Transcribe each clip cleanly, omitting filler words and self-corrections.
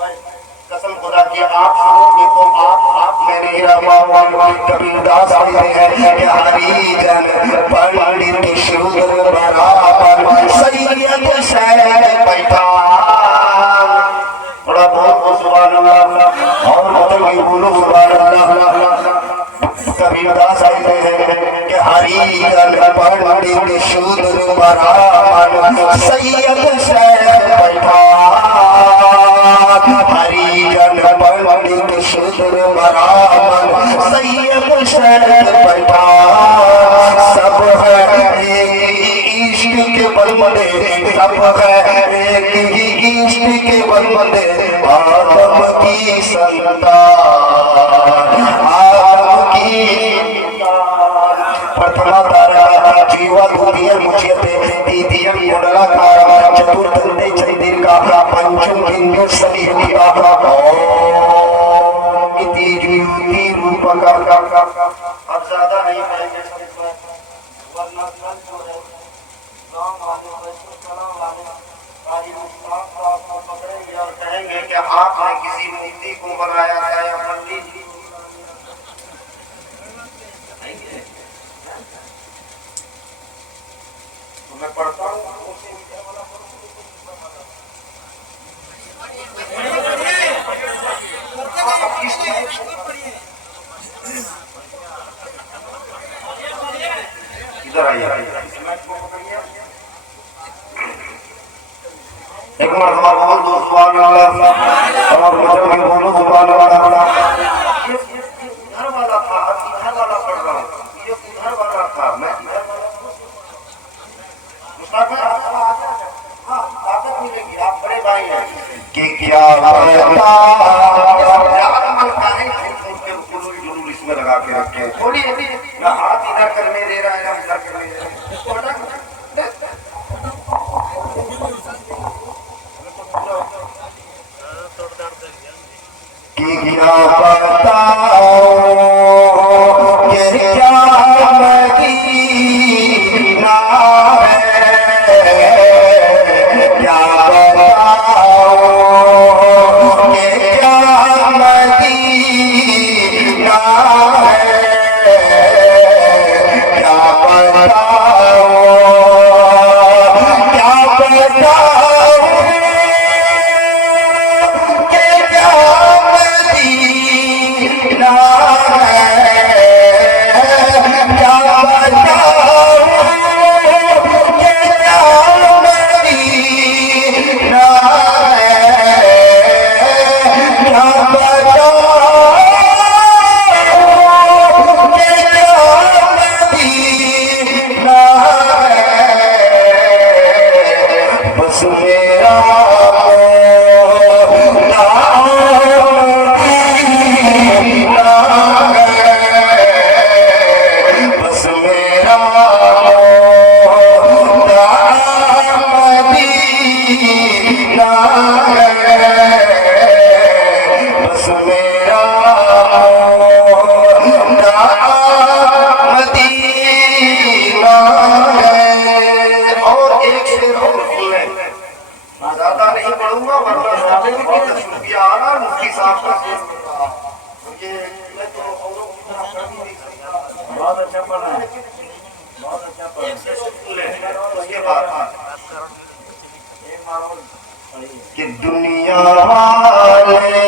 قسم خدا کی آپ سنو گے تو آپ میرے رواں کبھی اداس ہوئے ہیں کہ ہری جن پنڈت شودر برابر سید شہر بیٹھا بڑا بہت سبحان اللہ اور مطلب کی بولو سبحان اللہ کبھی اداس ہوئے ہیں کہ ہری جن پنڈت شودر برابر سید شہر بیٹھا ہری جن پنڈت شودر برابر سید شہر بیٹھا سب ہے ایک عشق کے بندے سب ہے ایک ہی عشق کے بندے آدم کی سنتان آدم کی ಪ್ರಥಮ ತಾರ ಜೀವ ಧೂತಿಯ ಮುಚ್ಯತೆ ತೀತಿಯ ಮೊಡಲ ಕಾರ ಚತುರ್ಥಂತೆ ಚೈದೀರ್ಘ ಪಂಚಮ ಹಿಂದೂ ಸಲಿಹಿತ इति ज्योति रूपक अब ज्यादा नहीं पढ़ेंगे वरना पकड़ेंगे और कहेंगे कि आपने किसी मूर्ति को बनाया था या पंडित जी तो मैं पढ़ता हूँ इधर आइए एक मरतबा बोल दो सुभान अल्लाह और मुझे भी बोलो सुभान अल्लाह ये उधर वाला था इधर वाला पढ़ रहा हूँ ये उधर वाला था मैं मुस्ताफा हाँ ताकत मिलेगी आप बड़े भाई हैं कि क्या पता मन का है इसमें लगा के रखे थोड़ी ना हाथ इधर करने दे रहा है ना इधर करने दे रहा है कि क्या बताओ कि क्या मदीना है क्या बताओ कि क्या मदीना کہ دنیا والے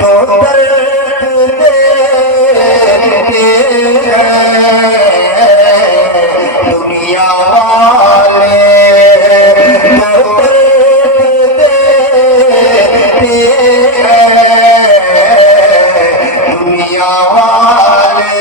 تو درد دیتے ہیں دنیا والے تو درد دیتے ہیں دنیا والے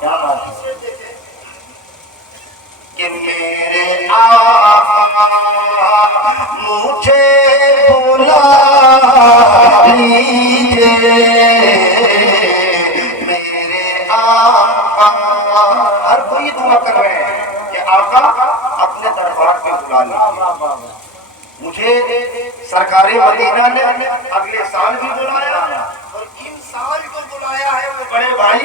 کیا بات ہے کہ میرے آقا مجھے بلا لیجئے، میرے آقا، ہر کوئی دعا کر رہے ہیں کہ آقا اپنے دربار پہ بلا لیجئے۔ مجھے سرکار مدینہ نے اگلے سال بھی بلایا اور ان سال جو بلایا ہے وہ بڑے بھائی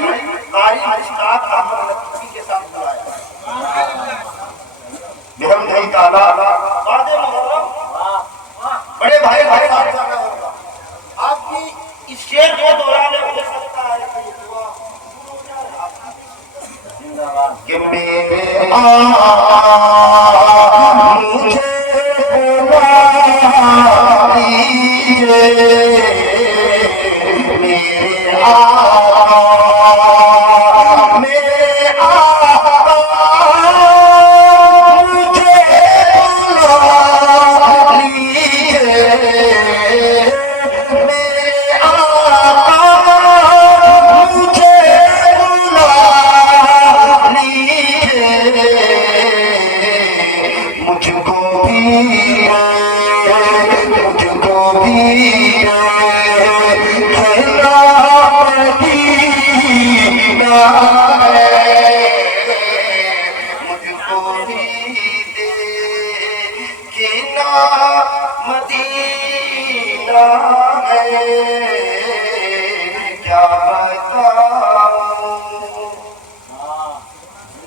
قاری مشتاق احمد نقوی کے ساتھ بلایا ہے۔ بحمد اللہ تعالیٰ بعد محرم بڑے بھائی بھائی ساتھ جانا ہوگا۔ آپ کی اس شعر کو دہرانے ہو سکتا ہے کہ میرے آقا مجھے بلا لیجئے، میرے آقا، میرے آقا مجھے بلا لیجئے، میرے آقا مجھے بلا لیجئے، مجھ کو بھی کہنا مدینہ ہے، مجھ کو بھی کہنا مدینہ ہے، کیا بتاؤں۔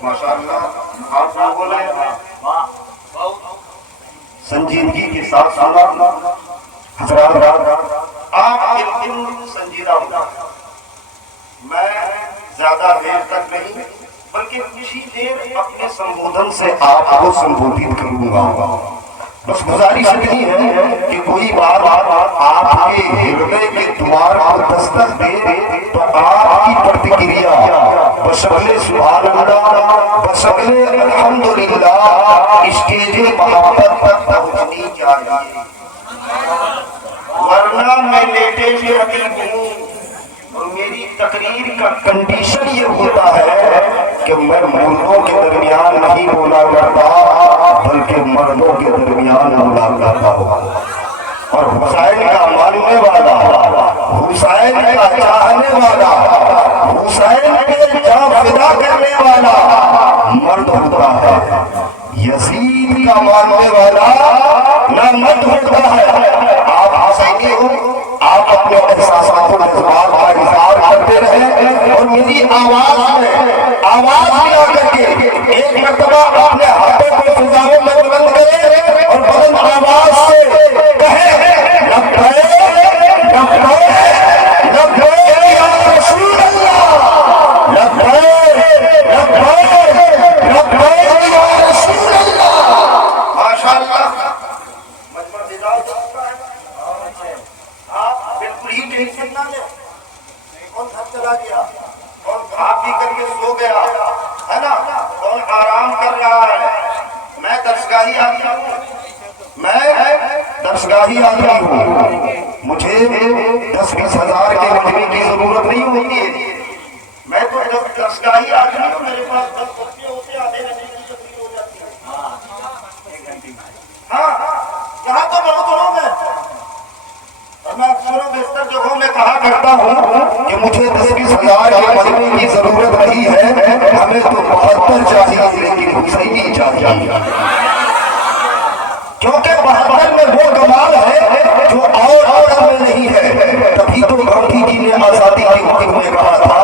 ماشاءاللہ آپ لوگوں نے سنجیدگی کے ساتھ سنا۔ حضرات آپ بالکل سنجیدہ ہوگا، میں زیادہ دیر تک نہیں بلکہ کچھ دیر اپنے سمبودھن سے آپ کو سمبودھت کروں گا۔ بس گزارش اتنی ہے کہ کوئی بار آپ کے ہردے کے دوار کو دستک دے تو آپ کی پرتکریا بشکل سبحان اللہ، بشکل الحمدللہ اسٹیج محبت تک پہنچنی چاہیے، ورنہ میں لیٹے سے رقیب ہوں اور میری تقریر کا کنڈیشن یہ ہوتا ہے کہ میں مردوں کے درمیان نہیں بولا کرتا بلکہ مردوں کے درمیان بولا کرتا ہوں، اور حسین کا ماننے والا، حسین کا چاہنے والا، حسین کے جان فدا کرنے والا مرد ہوتا ہے، یزید کا ماننے والا نہ مرد ہوتا ہے۔ آپ حسینی ہو، آپ اپنے احساسات و جذبات کا اظہار کرتے رہیں اور میری آواز میں آواز ملا کر کے ایک مرتبہ اپنے ہاتھوں کو فضاؤں میں بلند کریں اور بلند آواز سے کہیں لبیک لبیک لبیک یا رسول اللہ، لبیک لبیک لبیک یا رسول اللہ۔ ماشاءاللہ مجمع دلال جاتا ہے، آپ بالکل ہی ٹینشن نہ لیں، کون گھر چلا گیا، کون کھا پی کر کے سو گیا ہے نا، کون آرام کر رہا ہے۔ میں درسگاہی آدمی ہوں، میں درسگاہی آدمی ہوں، مجھے 10-20 ہزار کے مجمع کی ضرورت نہیں ہوتی ہے، میں تو درسگاہی آدمی ہوں، میرے پاس 10 بچے ہوتے آدھے گھنٹے کی تقریر ہو جاتی ہے۔ ہاں یہاں تو بہت لوگ ہیں، میں اکثر و بیشتر جگہوں میں کہا کرتا ہوں کہ مجھے 10-20 ہزار کے مجمع کی ضرورت نہیں ہے، ہمیں تو 72 چاہیے لیکن حسینی چاہیے، کیونکہ 72 میں وہ کمال ہے جو اور میں نہیں ہے۔ تبھی تو گاندھی جی نے آزادی کے وقت میں کہا تھا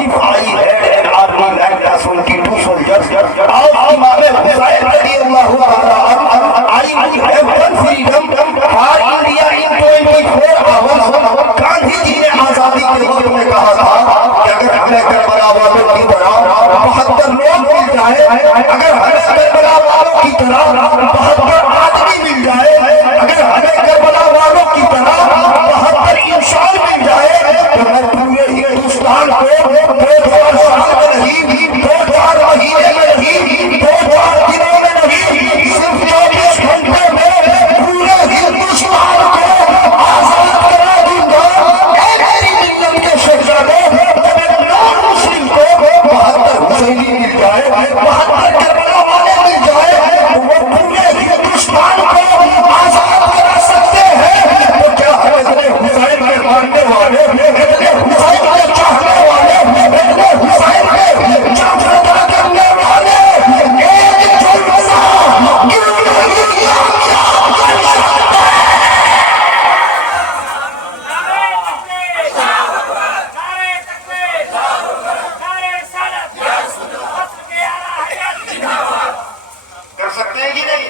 if I had an army like the 22 soldiers of امام حسین رضی اللہ عنہ I would have done freedom for India in 24 hours۔ Gandhi جی نے آزادی کے وقت میں کہا تھا کہ اگر ہمیں کربلا والوں کی طرح 72 لوگ مل جائے، اگر ہمیں کربلا والوں کی طرح 72 آدمی مل جائے، اگر ہمیں کربلا والوں کی طرح 72 انسان مل جائے تو میں پورے ہندوستان کو 2-4 سال میں نہیں، 2-4 مہینے میں نہیں، 2-4 دنوں میں نہیں، صرف 24 گھنٹے میں پورے ہندوستان کو آزاد کرا دوں گا۔ اے میری ملت کے شہزادے، جب ایک نان مسلم کو 72 جائے 72 کربلا والے مل جائے تو وہ پورے ہندوستان کو آزاد کرا سکتے ہیں. تو کیا ہے اتنے حسین کے ماننے والے, اتنے حسین کے چاہنے والے, اتنے حسین کے جاگرتا کرنے والے ایک جلسہ کیوں نہیں کیا کر سکتے؟ کر سکتے ہیں کہ نہیں؟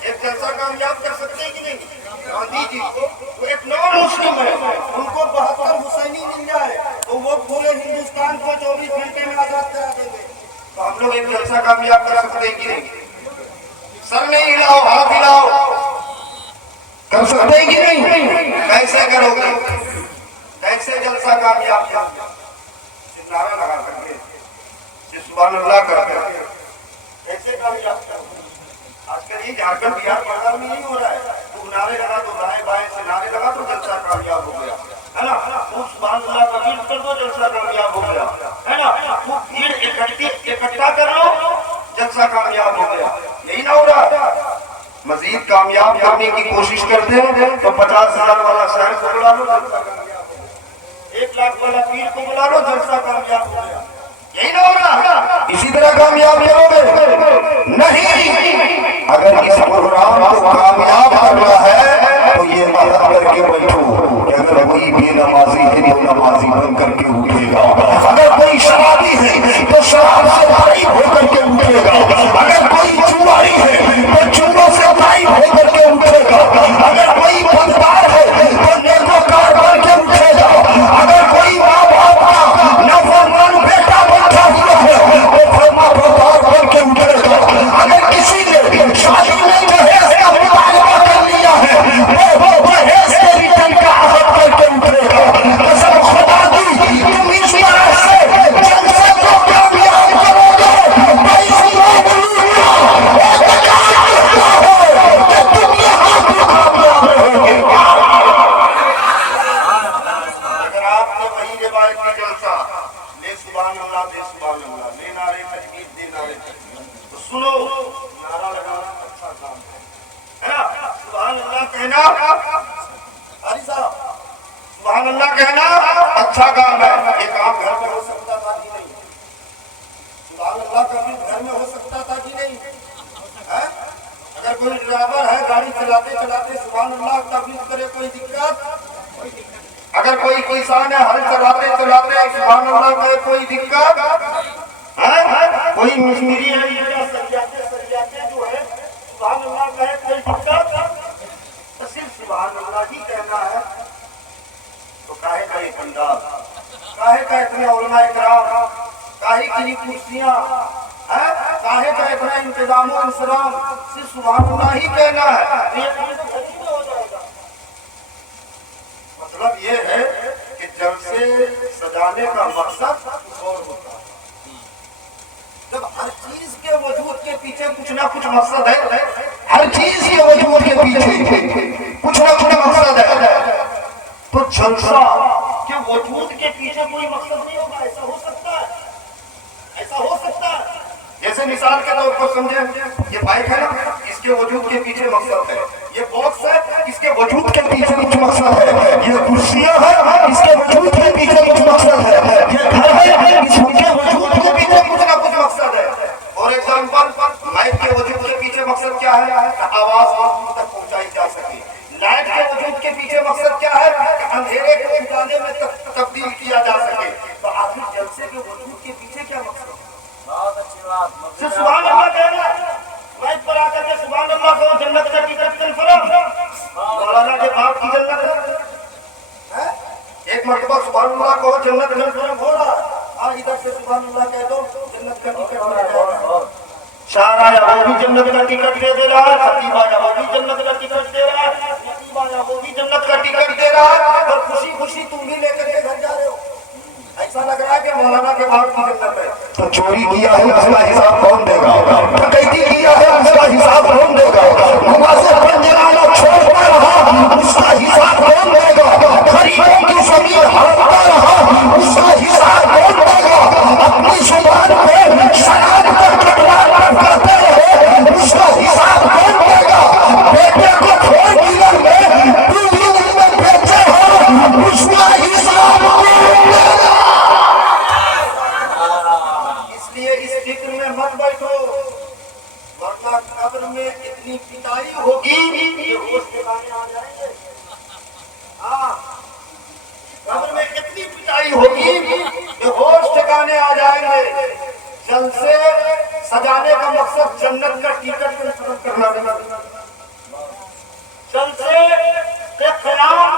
ایک جلسہ کامیاب کر سکتے ہیں کہ نہیں؟ گاندھی جی وہ ایک نان مسلم ہے, ان کو 72 حسینی مل جائے تو وہ پورے ہندوستان کو 24 گھنٹے میں آزاد کرا دیں گے. تو ہم لوگ ایک جلسہ کامیاب کر سکتے ہیں کہ نہیں؟ سر نہیں ہلاؤ, ہاتھ ہلاؤ. کر سکتے ہیں کہ نہیں؟ کیسے کرو گے؟ کیسے جلسہ کامیاب کرو گے؟ صرف نعرہ لگا کر کے, صرف سبحان اللہ کر کے کیسے کامیاب کرو گے؟ آج کل یہ جھارکھنڈ بہار بنگال میں نہیں ہو رہا ہے. تو نعرے لگا تو دائیں بائیں سے نعرے لگا تو جلسہ کامیاب ہو گیا ہے نا. تو سبحان اللہ کا ذکر کر دو جلسہ کامیاب ہو گیا ہے نا. تو بھیڑ اکٹھا کر لو جلسہ کامیاب ہو گیا. یہی نہ ہو رہا. مزید کامیاب کرنے کی کوشش کرتے ہیں تو 50,000 والا شہر کو بلا لو جلسہ کامیاب ہو گیا. 1 لاکھ والا پیر کو بلا لو جلسہ کامیاب ہو گیا. یہی نہ ہو رہا. اسی طرح کامیاب کرو گے نہیں. اگر اس پروگرام کو کامیاب کرنا ہے تو یہ مدد کر کے بیٹھو کہ اگر کوئی بے نمازی ہے تو نمازی بن کر کے اٹھے گا. اگر کوئی شرابی ہے تو شراب سے غائب ہو کر کے اٹھے گا. اگر کوئی جواری ہے تو جووں سے غائب ہو کر کے اٹھے گا. اگر کوئی بدکار ہے تو نیکوکار بن کے اٹھے گا. اگر کوئی ماں باپ کا نافرمان بیٹا بیٹھا ہوا ہے وہ فرما بردار بن کے اٹھے گا. اگر کسی نے شادی میں جہیز کا مطالبہ کر لیا ہے وہ جہیز کے ریٹرن کا عہد کر کے اٹھے گا. قسم خدا کی تم اس طرح سے جلسے کو کامیاب کرو گے. بھائی سنو بولیا اعتقاد کرتا ہو کہ تم یہاں بھی کامیاب رہو گے. اگر آپ نے وہی روایت کا جلسہ لے سبحان اللہ دے سبحان اللہ, لے نعرے تکبیر دے نعرے تکبیر, تو سنو نعرہ لگانا اچھا کام ہے نا. سبحان اللہ کہنا حاجی صاحب, سبحان اللہ کہنا اچھا کام ہے. یہ کام گھر میں ہو سکتا تھا کہ نہیں؟ سبحان اللہ کا بھی گھر میں ہو سکتا تھا کہ نہیں؟ اگر کوئی ڈرائیور ہے گاڑی چلاتے چلاتے سبحان اللہ تبلیغ کرے کوئی دقت؟ اگر کوئی کسان ہے ہل چلاتے چلاتے سبحان اللہ کہے کوئی دقت؟ کوئی مستری ہے سریاتے جو ہے سبحان اللہ کہے کوئی دقت؟ تو صرف سبحان اللہ ہی کہنا ہے تو کاہے کا ایک انداز, کاہے کا اتنے علماء کرام, کاہے کی کرسیاں, کاہے کا اتنا انتظام و انسلام, صرف سبحان اللہ ہی کہنا ہے. مطلب یہ ہے کہ جلسے سجانے کا مقصد اور ہوتا ہے. جب ہر چیز کے وجود کے پیچھے کچھ نہ کچھ مقصد ہے, ہر چیز کے وجود کے پیچھے کچھ نہ کچھ مقصد ہے, تو جلسہ کے وجود کے پیچھے کوئی مقصد نہیں ہوگا. ایسا ہو سکتا ہے؟ ایسا ہو سکتا ہے؟ جیسے مثال کے طور پر سمجھیں, یہ بائک ہے نا, اس کے وجود کے پیچھے مقصد ہے. یہ باکس ہے, اس کے وجود کے پیچھے کچھ مقصد ہے. یہ کرسیاں ہے, اس کے وجود کے پیچھے کچھ مقصد ہے. یہ گھر ہے, اس کے وجود کے پیچھے کچھ نہ کچھ مقصد ہے. فار ایگزامپل مائک کے وجود کے پیچھے مقصد کیا ہے؟ آواز دور تک پہنچائی جا سکے. لائٹ کے وجود کے پیچھے مقصد کیا ہے؟ کہ اندھیرے کو اجالے میں تبدیل کیا جا سکے. تو آخر جلسے کے وجود کے پیچھے کیا مقصد ہے؟ بہت اچھی بات. صرف سبحان اللہ کہنا ہے. مائک پر آ کر کے سبحان اللہ کو جنت کا ٹکٹ کنفرم, مولانا کے باپ کی جنت ہے. ایک مرتبہ سبحان اللہ کو جنت کنفرم ہو رہا, ادھر سے سبحان اللہ کہہ دو جنت کا ٹکٹ ہو رہا ہے. شاعر آیا وہ بھی جنت کا ٹکٹ دے رہا ہے, خطیب آیا وہ بھی جنت کا ٹکٹ دے رہا ہے, خطیب آیا وہ بھی جنت کا ٹکٹ دے رہا ہے, اور خوشی خوشی تم بھی لے کر کے گھر جا رہے ہو. ایسا لگ رہا ہے کہ مولانا کے باپ کی جنت ہے. تو چوری کیا ہے اس کا حساب کون دے گا؟ ڈکیتی کیا ہے اس کا حساب کون دے گا؟ مواضع بن جلانا چھوڑتا رہا اس کا حساب کون دے گا؟ غریبوں کی زمین ہڑپتا رہا اس کا حساب کون دے گا؟ اپنی زبان پہ شراب لیے اس فکر میں مت بیٹھو، ورنہ قبر میں اتنی پٹائی ہوگی کہ ہوش ٹھکانے آ جائیں گے۔ ہاں، قبر میں اتنی پٹائی ہوگی کہ ہوش ٹھکانے آ جائیں گے۔ جلسے سجانے کا مقصد جنت کا ٹکٹ منتخب کرنا نہیں، جلسے کے قیام،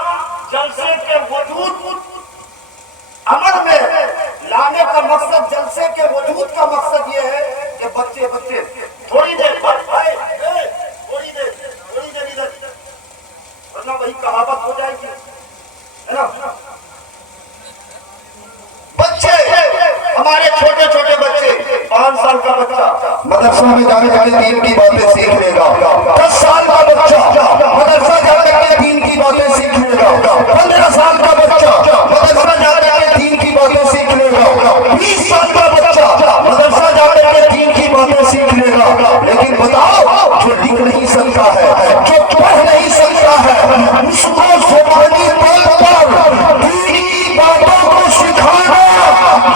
جلسے کے وجود عمل میں لانے کا مقصد، جلسے کے وجود کا مقصد یہ ہے کہ بچے تھوڑی دیر بعد آئے، تھوڑی دیر ادھر، ورنہ وہی کہاوت ہو جائے گی، ہے نا؟ بچے ہمارے چھوٹے چھوٹے بچے، 5 سال کا بچہ مدرسہ میں جانے والے دین کی باتیں سیکھ لے گا، 10 سال کا بچہ مدرسہ جانے والے دین کی باتیں سیکھ لے گا، 15 سال کا بچہ مدرسہ جانے والے دین کی باتیں سیکھ لے گا، 20 سال کا بچہ مدرسہ جانے والے دین کی باتیں سیکھ لے گا۔ لیکن بتاؤ، جو لکھ نہیں سکتا ہے، جو پڑھ نہیں سکتا ہے، اس کو زبانی طور پر دین کی باتوں کو سکھانا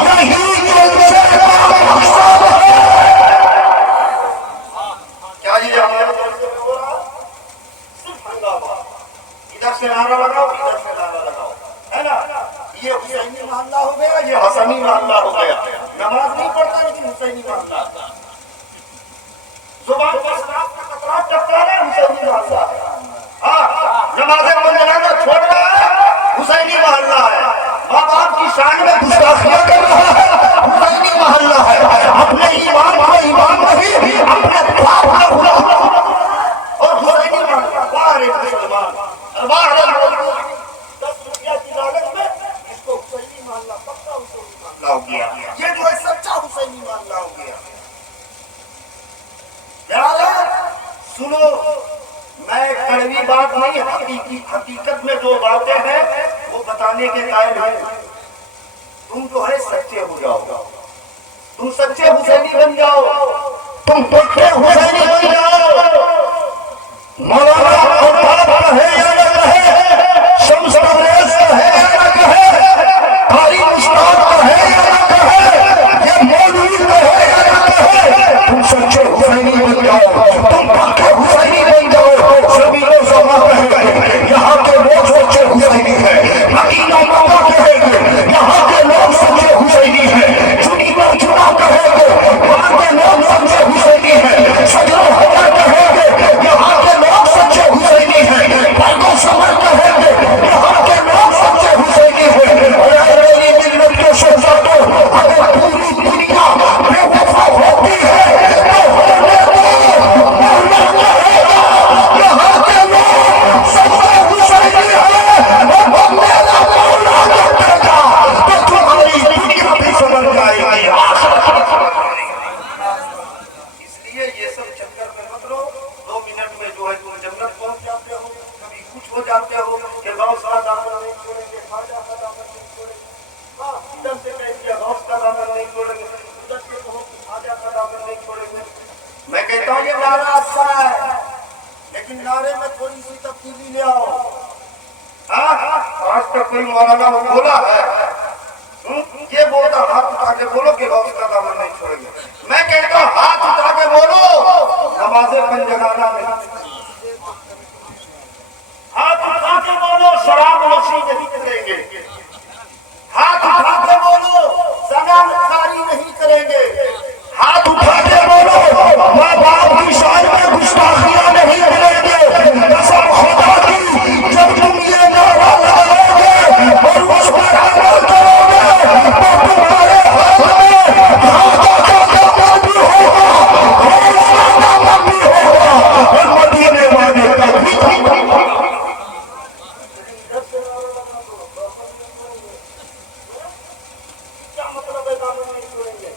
یہی جلسے کا مقصد ہے۔ کیا یہ ہمارے جلسے میں ہو رہا؟ صرف ہنگامہ، ادھر سے نعرہ لگاؤ، ادھر سے نعرہ لگاؤ، ہے نا؟ یہ حسینی محلہ ہو گیا، یہ حسنی محلہ ہو گیا۔ نماز نہیں پڑھتا لیکن حسینی محلہ، زبان پر شراب کا قطرہ ٹپکا رہا ہے، حسینی محلہ ہے۔ ہاں، نمازیں منجلانا چھوڑ رہا ہے، حسینی محلہ ہے۔ ماں باپ کی شان میں گستاخیاں کر رہا ہے، حسینی محلہ ہے۔ اپنے ایمان کو ایمان نہیں، اپنے باپ کا خدا اور حسینی محلہ، باہر مسلمان، باہر 10 روپیہ کی لالچ میں اس کو حسینی محلہ، پکا حسینی محلہ ہو گیا۔ یہ جو ہے سچا حسینی محلہ ہو گیا۔ لہٰذا سنو، میں کڑوی بات نہیں، حقیقت میں جو باتیں ہیں وہ بتانے کے قائل ہیں۔ تم جو ہے سچے ہو جاؤ، تم سچے حسینی بن جاؤ، تم پکے حسینی بن جاؤ۔ مولانا قربان کہے یا نہ کہے، شمس تبریز کہے یا نہ کہے، قاری مشتاق کہے یا نہ کہے، یہ مولوی کہے یا نہ کہے، تم سچے حسینی بن جاؤ، تم پکے حسینی بن جاؤ۔ سبھی لوگ سما کہیں گے یہاں کے لوگ سچے حسینی ہیں، مدینہ مکہ کہیں گے یہاں کے لوگ سچے حسینی ہیں، چنینا چنا کہیں گے وہاں کے لوگ سچے حسینی ہیں، شجر و حجر کہیں گے یہاں کے لوگ سچے حسینی ہیں، برگ و ثمر کہیں گے یہاں کے لوگ سچے حسینی ہیں۔ اور اے میری ملت کے شہزادوں، اگر پوری دنیا بے وفا ہوتی ہے تو ہونے دو، مولا کہے گا یہاں کے لوگ سچے حسینی ہیں، اور میرا مولا کہے گا تو تمہاری دنیا بھی سمجھ جائے گی۔ اس لیے یہ سب چکر میں مت رہو، 2 منٹ میں جو ہے تم جنت پہنچ جاتے ہو، کبھی کچھ ہو جاتے ہو کہ غوث کا دامن نہیں چھوڑیں گے، خواجہ کا دامن نہیں چھوڑیں گے۔ ہاں، ادھر سے کہیں گے غوث کا دامن نہیں چھوڑیں گے، ادھر سے کہو کہ خواجہ کا دامن نہیں چھوڑیں گے۔ میں کہتا ہوں یہ نعرہ اچھا ہے، لیکن نعرے میں تھوڑی سی تبدیلی لے آؤ۔ ہاں، آج تک کوئی مولانا بولا ہے یہ بولتا ہاتھ اٹھا کے بولو کہ غوث کا دامن نہیں چھوڑیں گے؟ میں کہتا ہوں ہاتھ اٹھا کے بولو، نماز پنجگانہ نہیں، ہاتھ اٹھا کے بولو شراب نوشی نہیں کریں گے، ہاتھ اٹھا کے بولو زنا کاری نہیں کریں گے، ہاتھ اٹھا کے بولو ماں باپ کی شان میں گستاخیاں نہیں کریں گے۔ قسم خدا کی جب تم یہ نعرہ لگاؤ گے اور اس پر عمل کرو گے تو تمہارے ہاتھ میں خواجہ کا دامن بھی ہوگا، غوث کا دامن بھی ہوگا، اور مدینے والے کا بھی ہوگا۔ کیا مطلب ہے دامن نہیں چھوڑیں گے؟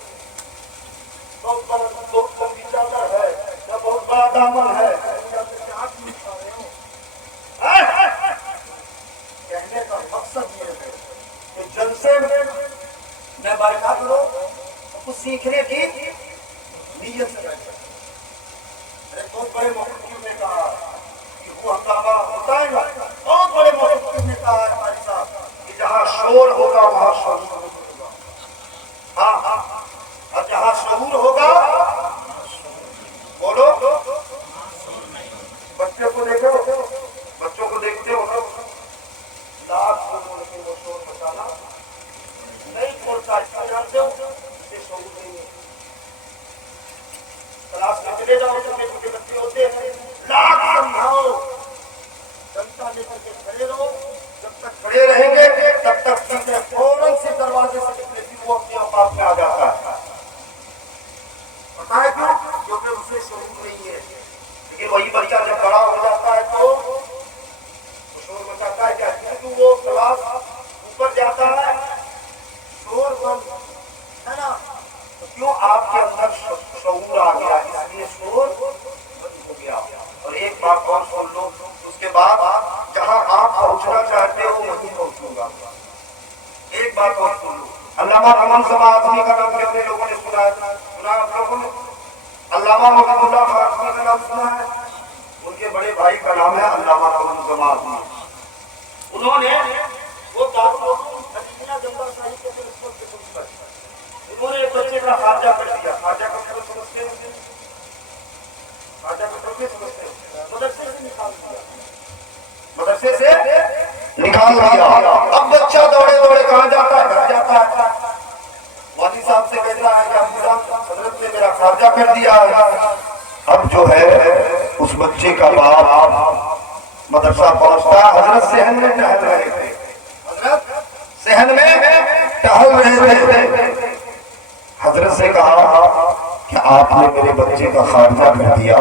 بہت لمبی چادر ہے یا بہت بڑا دامن ہے، کہنے کا مقصد یہ ہے کہ جلسے میں بیٹھا کرو کچھ سیکھنے کی نیت سے بیٹھا۔ بہت بڑے محقق نے کہا کہ وہ ہنگامہ ہوتا ہے نا، بہت بڑے محقق نے کہا ہے ہمارے ساتھ کہ جہاں شور ہوگا وہاں شور ہوگا، ہاں، اور جہاں चले जाओ, छोटे छोटे बच्चे होते हैं, लाख समझाओ, जनता लेकर के खड़े रहो, जब तक खड़े रहेंगे तब तक चीजें फौरन से दरवाजे से निकले थी वो अपने औकात में आ जाता है। पता है क्यों? क्योंकि उसे शौक नहीं है। लेकिन वही बच्चा जब बड़ा हो जाता है तो शोर मचाता है क्या? क्योंकि वो क्लास ऊपर जाता है, शोर बंद है ना, तो क्यों आपके अंदर शऊर आ गया, इसलिए शोर बंद हो गया। और एक बात और सुन लो, उसके बाद जहां आप पहुंचना चाहते हो वहीं पहुंचूंगा। एक बात और सुन लो, अल्लामा कमल समाअज़मी का नाम कितने लोगों ने सुना है? सुना आप लोगों ने? अल्लामा मोहम्मदुल्लाह फारसी का नाम सुना है? उनके बड़े भाई का नाम है अल्लामा कमल समाअज़मी। उन्होंने वो उन्होंने एक बच्चे का खारजा कर दिया। खारजा का मतलब समझते हैं? खारजा का मतलब समझते हैं? मदरसे से निकाल दिया, मदरसे से निकाल दिया। अब बच्चा दौड़े दौड़े कहाँ जाता है? घर जाता है, वाली साहब से कहता है कि हजरत ने मेरा खारजा कर दिया। अब जो है उस बच्चे का बाप मदरसा पहुंचता, हजरत सहन में टहल रहे थे, हजरत सहन में टहल रहे थे। हजरत से कहा कि आपने मेरे बच्चे का खारजा कर दिया?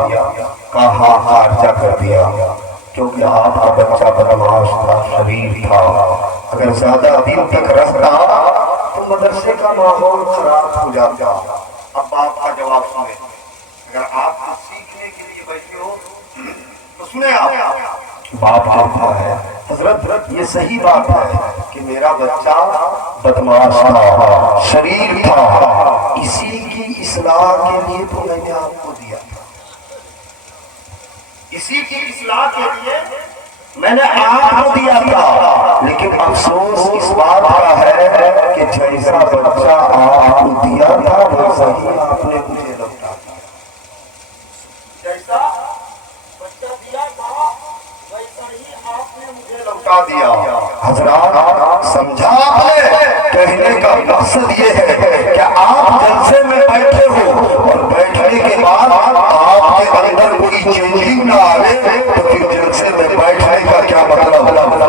कहा हाँ खारजा कर दिया, क्योंकि आपका बच्चा बदमाश था, शरीर था, अगर ज्यादा दिन तक रहता तो मदरसे का माहौल खराब हो जाता। अब बाप का जवाब सुने, अगर आप सीखने के लिए बैठे हो तो सुने आप। बाप कहता है हजरत ये सही बात है कि मेरा बच्चा बदमाश था, शरीर था, इसी की इस्लाह के लिए तो मैंने आपको दिया था, इसी की इस्लाह के लिए मैंने आपको दिया था। लेकिन अफसोस इस बात का है कि जैसा बच्चा आपको दिया था वैसा ही आपने मुझे लौटा दिया। जैसा बच्चा दिया था वैसा ही आपने मुझे लौटा दिया। हजरात समझा आपने? कहने का मकसद ये है कि आप जलसे में बैठे हो और बैठने के बाद आपके अंदर कोई चेंजिंग ना आवे तो फिर जलसे में बैठने का क्या मतलब?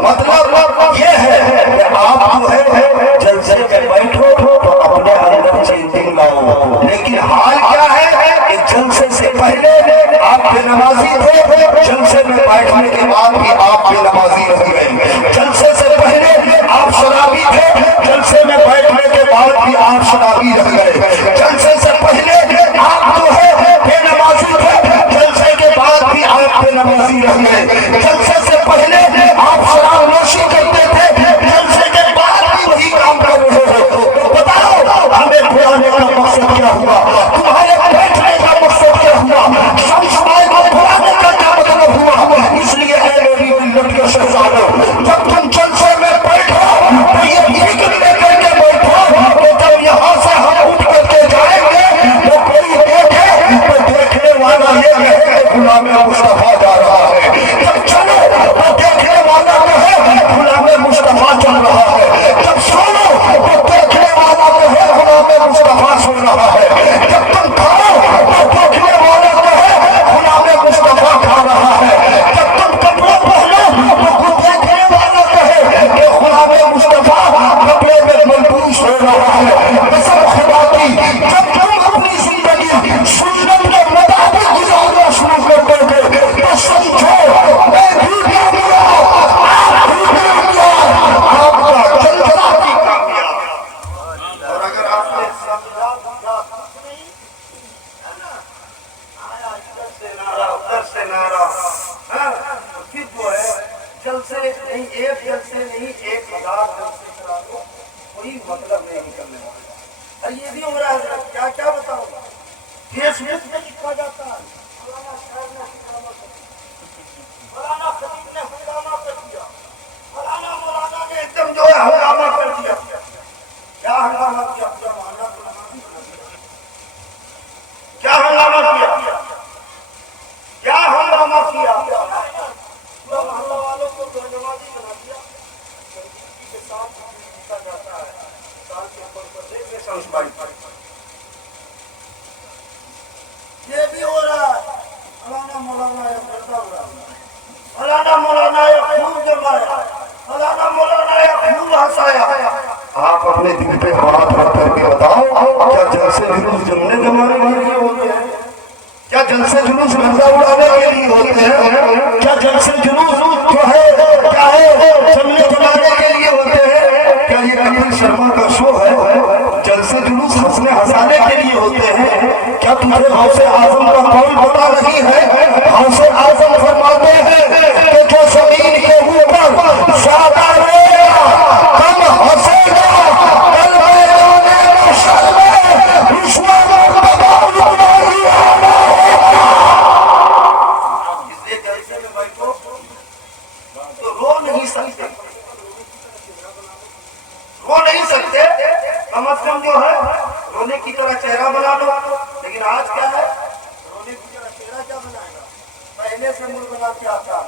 मतलब ये है कि आप जो है जलसे में बैठो तो अपने अंदर चेंजिंग लाओ। लेकिन हाल क्या है कि जलसे से पहले आप बेनमाजी थे, जलसे में बैठने के बाद भी आप बेनमाजी रह गए। जलसे से पहले आप शराबी थे, जलसे में बैठने के बाद भी आप शराबी रह गए। जलसे से पहले आप जो है बेनमाजी थे, जलसे के बाद भी आप बेनमाजी रह गए। जलसे से पहले आप शराब नोशी करते थे, जलसे के बाद भी वही काम कर रहे हो। तो बताओ हमें बुलाने का मकसद क्या हुआ? तुम्हारे बैठने का मकसद क्या हुआ? शमशान को बुलाने का क्या मतलब हुआ? इसलिए मेरी मिल्लत के शहजादों, जब तुम जलसे में बैठो तो ये फिक्र लेकर के बैठो कि जब यहाँ से हम उठ करके जाएंगे तो कोई देखे तो देखने वाला ये कहे गुलाम मुस्तफा जा रहा है, जब चलो तो देखने वाला कहे गुलाम मुस्तफा चल रहा है, जब सुनो तो देखने वाला कहे गुलाम मुस्तफा सुन रहा है, जब तुम खाओ तो देखने वाला कहे गुलाम मुस्तफा खा रहा है, जब तुम कपड़े पहनो तो देखने वाला कहे कि गुलाम मुस्तफा कपड़े में मलबूस हो रहा है। कसम खुदा की, जब तुम अपनी जिंदगी सुन्नत के मुताबिक गुजारना शुरू कर दोगे तो समझो मैं भी कामयाब, आप भी कामयाब, आपका जलसा भी कामयाब। और अगर आपने समझा बुझा कुछ नहीं है ना, आया इधर से नारा उधर से नारा, तो फिर जो है जलसे नहीं, एक जलसे नहीं 1000 जलसे करा दो, कोई मतलब नहीं निकलने वाला। और ये भी हो रहा है, क्या क्या बताओ, फेसबुक पे लिखा जाता है फलाना शहर ने हंगामा कर दिया, फलाना खतीब ने हंगामा कर दिया, फलाना मौलाना ने एकदम जो है हंगामा कर दिया। क्या हंगामा किया? पूरा मोहल्ला को नमाज़ी बना दिया। क्या हंगामा किया? क्या हंगामा किया? पूरा मोहल्ला वालों को नमाज़ी बना दिया। के साथ लिखा जाता है साल के पर्दे में संस्कारी, ये भी हो रहा है। اپنے دل پہ ہاتھ رکھ کر کے بتاؤ کیا جلسے جلوس جمنے جمانے کے لیے ہوتے ہیں؟ کیا جلسے جلوس گندا اڑانے کے لیے ہوتے ہیں؟ کیا جلسے جلوس جو ہے کیا ہے جمنے جمانے کے لیے ہوتے ہیں؟ کیا یہ کپل شرما کا شو ہے؟ جلسے جلوس ہنسنے ہنسانے کے لیے ہوتے ہیں؟ کیا تمہیں غوث اعظم کا قول پتا نہیں ہے؟ غوث اعظم فرماتے ہیں کہ جو زمین کے اوپر زیادہ روئے گا کم ہنسے گا کل میدان محشر میں رسوا مرتبہ رو نہیں سکتے کم از کم جو ہے رونے کی طرح چہرہ بنا دو. لیکن آج کیا ہے رونے کی طرح چہرہ کیا بنائے گا؟ پہلے سے منہ بنا کے آتا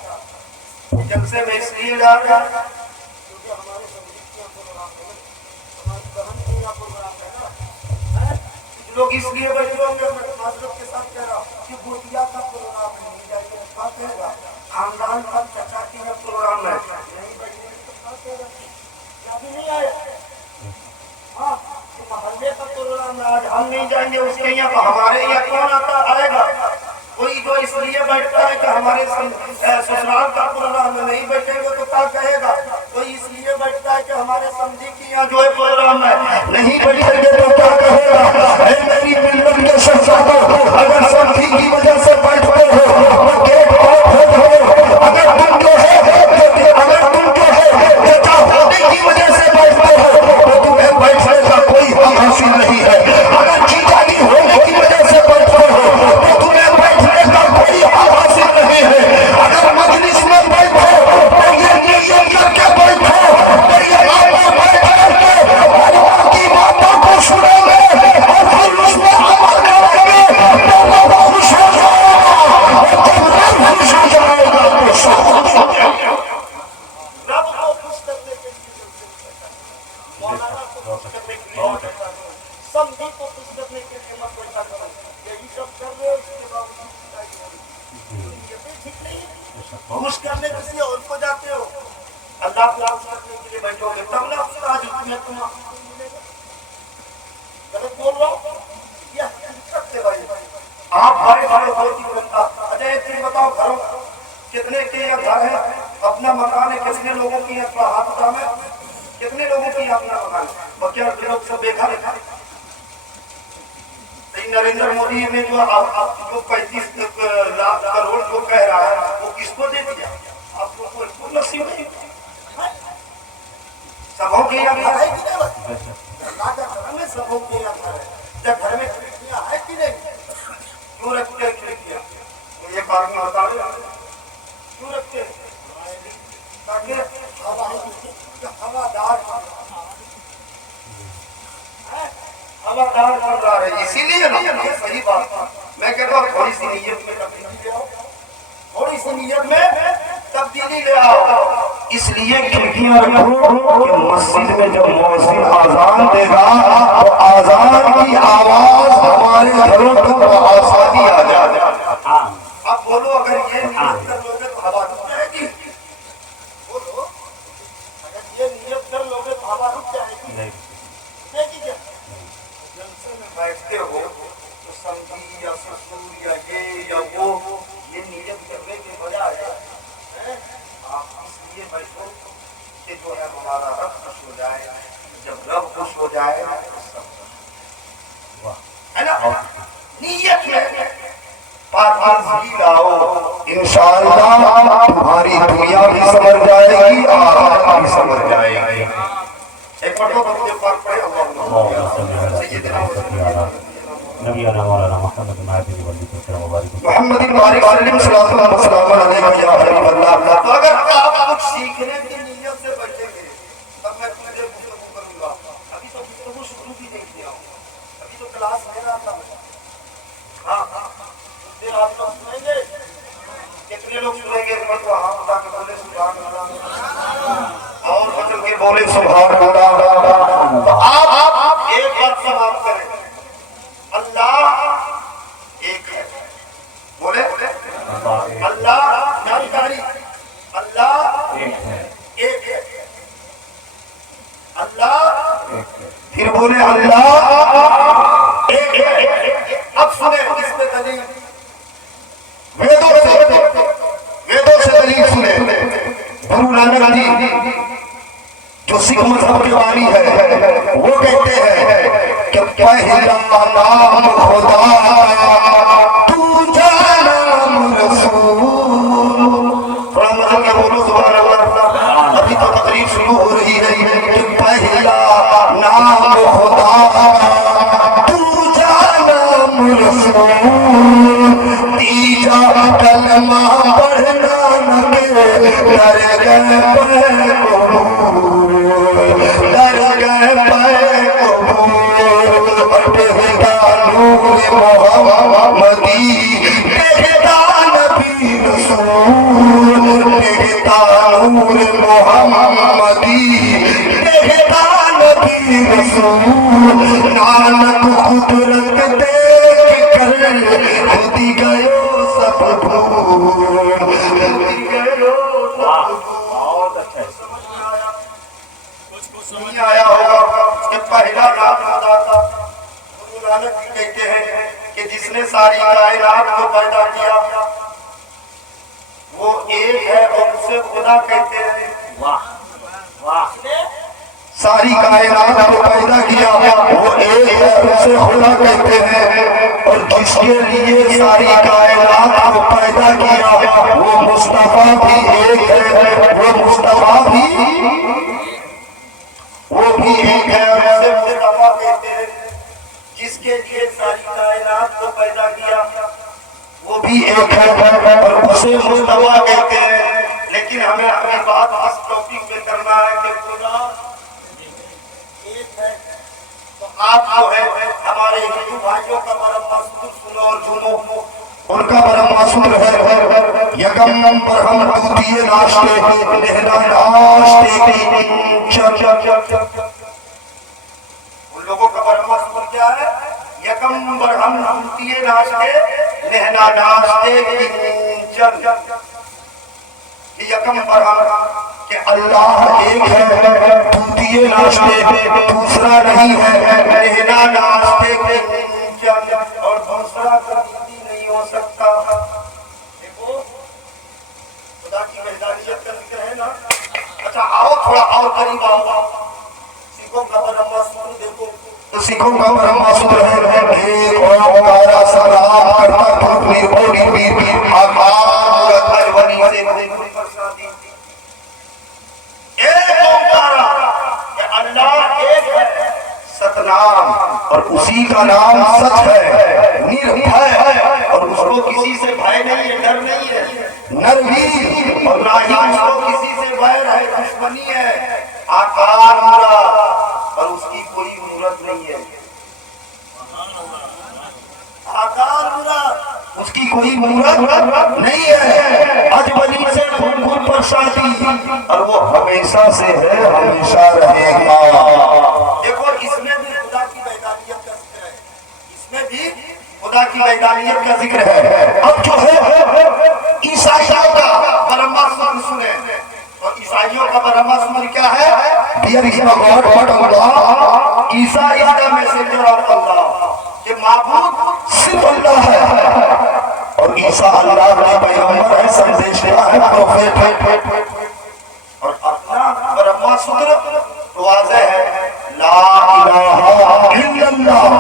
جلسے میں اس لیے ڈال رہا کیونکہ ہمارے سمجھیاں پروگرام ہے ہماری بہن کی یہاں پروگرام ہے نا لوگ اس لیے بیٹھے ہوں گے. میں معذرت کے ساتھ کہہ رہا ہوں کہ بوٹیا کا پروگرام نہیں جائے گا کہے گا خاندان کا چچا کی کا پروگرام ہے نہیں بیٹھے تو کہے گا ابھی نہیں آئے ہاں محلے کا پروگرام آج ہم نہیں جائیں گے اس کے یہاں ہمارے یہاں کون آتا آئے گا؟ کوئی جو اس لیے بیٹھتا ہے کہ ہمارے سسرال کا پروگرام میں نہیں بیٹھیں گے تو کیا کہے گا؟ کوئی اس لیے بیٹھتا ہے کہ ہمارے سمجھی کی یہاں جو ہے پروگرام ہے نہیں بیٹھیں گے تو کیا کہے گا؟ اے میری ملت کے شہزادوں اگر سمجھی کی وجہ سے بیٹھتے ہو وہ گیٹ آف ہو اگر تم جو ہے کی وجہ سے بیٹھتے ہو تو تمہیں بیٹھنے کا کوئی حق حاصل نہیں ہے. اگر چیزانی ہونے کی وجہ سے بیٹھتے ہو تو تمہیں بیٹھنے کا کوئی حق حاصل نہیں ہے. اگر مجلس میں بیٹھو تو یہ نیت کر کے بیٹھو تو یہ باتیں بیٹھ کر کے اللہ کی باتوں کو سنیں گے اور پھر اس میں عمل کریں گے تو رب خوش ہو جائے گا اور جب رب خوش ہو جائے گا تو سب خوش ہو جائے گا. رب کو خوش کرنے کے مولانا کو خوش کرنے کے لیے سمجھی کو خوش کرنے کے لیے مت بیٹھا کرو. یہی سب کر رہے ہو اس کے باوجود یہ بھی ٹھیک نہیں ہے. خوش کرنے کسی اور کو جاتے ہو اللہ کو خوش کرنے کے لیے بیٹھو گے تب نہ آج تمہیں تم ملے گا. غلط بول رہا ہوں یہ حقیقت ہے بھائی. آپ بڑے بڑے ہوتی بنتا اچھا ایک چیز بتاؤ گھروں کتنے کے یہ گھر ہے اپنا مکان ہے کتنے لوگوں کی ہاتھ کام ہے کتنے لوگوں کی اپنا مکان ہے اور کیا لوگ سب بے گھر ہے. نریندر مودی نے جو 35 لاکھ کروڑ جو کہہ رہا ہے وہ کس کو دے دیا؟ آپ کو کوئی نصیب نہیں. سبوں کے یہاں گھر ہے کہ نہیں؟ اللہ کا گھر میں سبوں کے یہاں گھر ہے. جب گھر میں کھڑکیاں ہے کہ نہیں کیوں رکھتے ہیں کھڑکیاں؟ یہ بات میں بتا رہے کیوں رکھتے ہیں تاکہ ہوادار کر رہا ہے. اسی لیے یہ صحیح بات میں کہتا ہوں تھوڑی سی نیت میں تبدیلی لے آؤ تھوڑی سی نیت میں تبدیلی لے آؤ. اس لیے کھڑکیاں رکھو کہ مسجد میں جب مؤذن اذان دے گا تو اذان کی آواز ہمارے گھروں تک آسانی آ جائے. اب بولو اگر یہ نیت کر لو گے تو ہوا رک جائے گی. بولو اگر یہ نیت کر لو گے تو ہوا رک جائے گی. جلسے میں بیٹھتے ہو تو سمجھی یا سسور یا یہ یا وہ یہ نیت کرنے کے بجائے آپ اس لیے بیٹھو کہ جو ہے ہمارا رب خوش ہو جائے. جب رب خوش ہو جائے تو سب ہے نا. نیت میں پاکیزگی لاؤ انشاءاللہ تمہاری دنیا بھی سمجھ جائے گی آخرت بھی سمجھ جائے گی. ایک مرتبہ درود پاک پڑھے اللہم سیدنا نبینا مولانا محمد نبی مبارک محمد بارک وسلم صلی اللہ علیہ وسلم یا حبیب اللہ. تو اگر آپ کچھ سیکھنے کی نیت سے بیٹھیں گے تب میں تمہیں گفتگو کروں گا. ابھی تو گفتگو شروع بھی نہیں کیا ہوں ابھی تو کلاس لے رہا تھا. ہاں پھر آپ لوگ سنیں گے کتنے لوگ سنیں گے ایک مرتبہ ہاتھ اٹھا کے بولے سبحان اللہ اور بچل کے بولے سبحان اللہ. تو آپ ایک بات سماعت کریں اللہ ایک ہے. بولے اللہ جانکاری اللہ ایک ہے. اللہ सिख मजहब के वाणी है, वो कहते हैं कि पहला नाम खुदा दूजा नाम रसूल। थोड़ा मजहब के बोलो सुभान अल्लाह। अभी तो तकरीर शुरू हो रही है कि पहला नाम खुदा दूजा नाम रसूल, तीजा कलमा पढ़ना नबी डर गए पे कबूल, डर गए पे कबूल। टेहदा नूर मोहम्मदी टेहदा नबी रसूल, टेहदा नूर मोहम्मदी टेहदा नबी रसूल। नानक कुदरत देख कर खुद ही गयो सब भूल, खुद ही गयो सब बहुत अच्छा है। नहीं आया होगा कि पहला नाम खुदा था। गुरु नानक जी कहते हैं कि जिसने सारी कायनात को पैदा किया वो एक है और उसे खुदा कहते हैं। वाह वाह, सारी कायनात को पैदा किया वो एक है, उसे खुदा कहते हैं। और जिसके लिए सारी कायनात को पैदा किया वो मुस्तफा भी एक है, वो मुस्तफा भी एक है, और उसे मुस्तफा कहते हैं। जिसके लिए सारी कायनात को पैदा किया वो भी एक है और उसे मुस्तफा कहते हैं। लेकिन हमें अपनी बात इस टॉपिक पे करना है कि खुदा एक है। तो आप जो है हमारे हिंदू भाइयों का परम मसूद सुनो और झूमो। उनका परम मासूर है यकम पर हम द्वितीय नाश्ते नेहना नाश्ते उन लोगों का परम मसूद क्या है? यकम पर हम द्वितीय नाश्ते नेहना नाश्ते यकम पर हम कि अल्लाह एक है, द्वितीय नाश्ते दूसरा नहीं है, नेहना नाश्ते और दूसरा कभी नहीं हो सकता। देखो खुदा की वहदानियत का जिक्र है ना। अच्छा आओ थोड़ा और करीब आओ। सिखों का परम मसूद देखो। तो सिखों का परम मासूर है एक ओंकार सलाम करता धूप निर्भोरी वीर आकार रखर बनी से एक ओंकार अल्लाह एक है, सतनाम और उसी का नाम सच है, निर्भय है और उसको किसी से भय नहीं है, डर नहीं है, नरवीर और ना ही उसको किसी से वैर है, दुश्मनी है। आकार मुरा और उसकी कोई मूरत नहीं है। आकार मुरा उसकी कोई मूरत नहीं है, अजबली से गुल पर शादी और वो हमेशा से है, हमेशा रहेगा। देखो इसमें भी खुदा की वहदानियत का जिक्र है, इसमें भी खुदा की वहदानियत का जिक्र है। अब जो है ईसाइयों का परम मसूद सुने। और ईसाइयों का परम मसूद क्या है? Dear is the God, what Allah, Isa is the messenger of Allah. ये माबूद सिर्फ अल्लाह है और ईसा अल्लाह के पैगंबर है, संदेश है, प्रोफेट है। और अपना परम मसूद वाज़ेह है, ला इलाहा इल्लल्लाह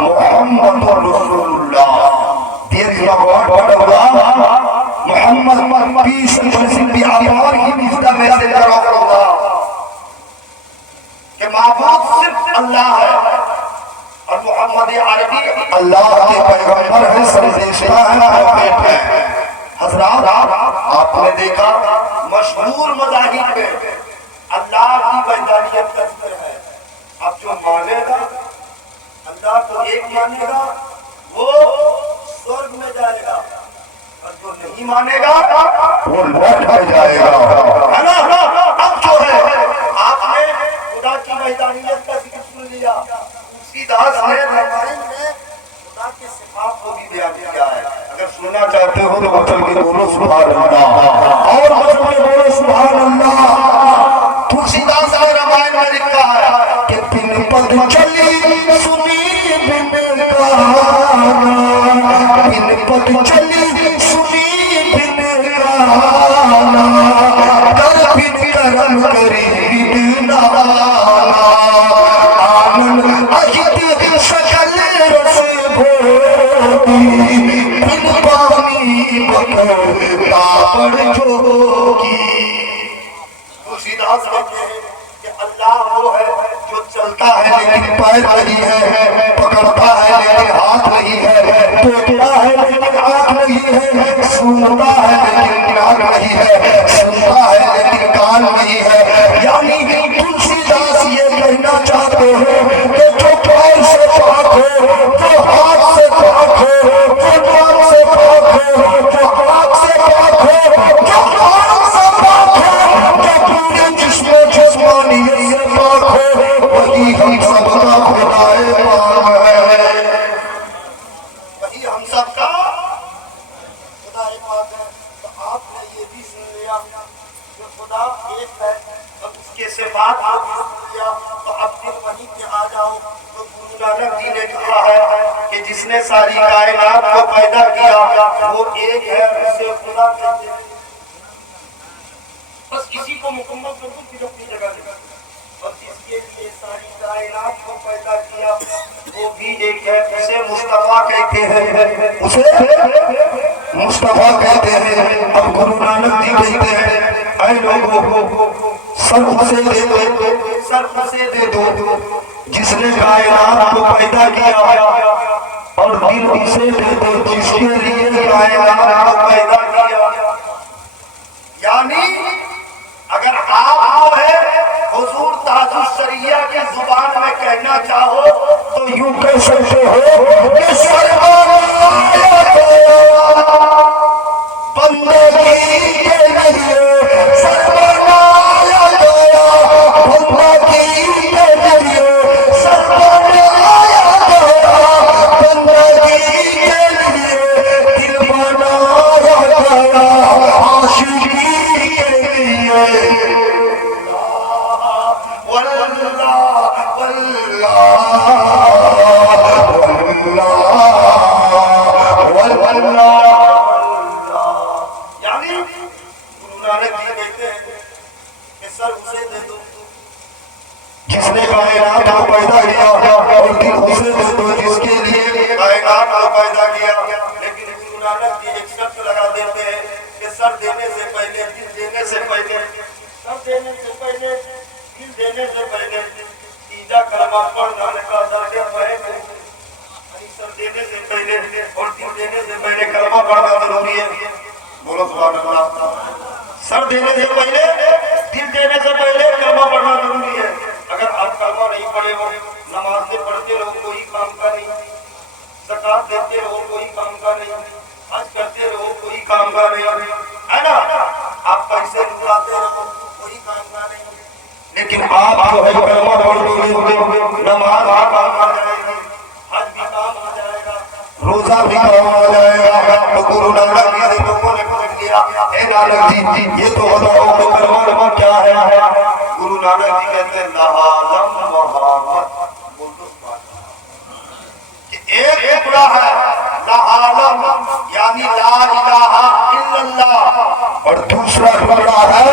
मुहम्मदुर रसूलुल्लाह। Dear is the God, what Allah, Muhammad, peace and blessing be upon him, is the messenger of Allah. कि माबूद सिर्फ अल्लाह है और मोहम्मद अरबी अल्लाह के पैगंबर है, संदेशा है, प्रोफेट है। हजरात आपने देखा मशहूर मज़ाहिब में अल्लाह की वहदानियत का जिक्र है। अब जो मानेगा अल्लाह को एक मानेगा वो स्वर्ग में जाएगा, और जो नहीं मानेगा वो लौट कर जाएगा, है ना। अब जो है आपने खुदा की वहदानियत का जिक्र सुन लिया। तुलसीदास ने रामायण में खुदा के सिफात को भी बयान किया है। अगर सुनना चाहते हो तो चल के बोलो सुभान अल्लाह, और मत के बोलो सुभान अल्लाह। तुलसीदास ने रामायण में लिखा है कि बिन पद चली सुनी बिन गाना, बिन पद चली सुनी बिन गाना, कर बिन करम करी बिन छोटी बिन पानी बकता पड़ जोगी। तुलसीदास कहते हैं कि अल्लाह वो है जो चलता है लेकिन पैर नहीं है, पकड़ता है लेकिन हाथ नहीं है, देखता है लेकिन आँख नहीं है, सुनता है लेकिन नाक नहीं है, सुनता है लेकिन कान नहीं है। यानी तुलसीदास ये कहना चाहते हैं कि जो पैर से पाक हो, जो हाथ से पाक हो, जो नाक से पाक हो, जो आँख से पाक हो, जो कान से पाक हो, जो पूरे जिस्म जिस्मानियत से पाक हो, वही हम सबका खुदाए पाक है। वही हम सबका खुदा पाक है। तो आपने ये भी सुन लिया कि खुदा एक है, अब उसके सिफात को भी सुन लिया। तो अब फिर वहीं पे आ जाओ तो गुरु नानक जी ने कहा है कि जिसने सारी कायनात को पैदा किया वो एक है, उसे खुदा कहते हैं। बस इसी को मुकम्मल कर दो, फिर अपनी जगह जगह। और जिसके लिए सारी कायनात को पैदा किया वो भी एक है, उसे मुस्तफा कहते हैं, उसे मुस्तफा कहते हैं। अब गुरु नानक जी कहते हैं, ऐ लोगों सर उसे दे दो, सर उसे दे दो जिसने कायनात को पैदा किया, और दिल उसे दे दो जिसके लिए कायनात को पैदा किया। यानी अगर आप वो है हुजूर ताजुल शरिया की जुबान में कहना चाहो तो यूं कह सकते हो कि सरमाया बंदगी के लिए, सरमाया गया बंदगी के लिए, सरमाया गया बंदगी के लिए, दिल बनाया गया आशिकी के लिए। यानी गुरु नानक जी कहते हैं कि सर उसे दे दो जिसने कायनात को पैदा किया, और दिल उसे दे दो जिसके लिए कायनात को पैदा किया। लेकिन गुरु नानक जी एक शर्त लगा देते हैं कि सर देने से पहले, दिल देने से पहले, सर देने से पहले, दिल देने से पहले तीजा कलमा पढ़ना का दर्जा है। सर देने से पहले और दिल देने से पहले कलमा पढ़ना जरूरी है। बोलो सुभान अल्लाह। सर देने से पहले, दिल देने से पहले कलमा पढ़ना जरूरी है। अगर आप कलमा नहीं पढ़े हो, नमाज़ें पढ़ते रहो कोई काम का नहीं, ज़कात देते रहो कोई काम का नहीं, हज करते रहो कोई काम का नहीं, है ना? आप पैसे लुटाते रहो कोई काम का नहीं। लेकिन आप जो है कलमा पढ़ लोगे, नमाज भी काम आ जाएगी, हज भी काम आ जाएगा, रोजा भी काम आ जाएगा। तो गुरु नानक जी से लोगों ने पूछ लिया, ए नानक जी ये तो बताओ कि कलमा क्या है? गुरु नानक जी कहते हैं लहालम मोहम्मद। बोल दो सुभान अल्लाह। कि एक टुकड़ा है लहालम, यानी ला इलाहा इल्लल्लाह, और दूसरा टुकड़ा है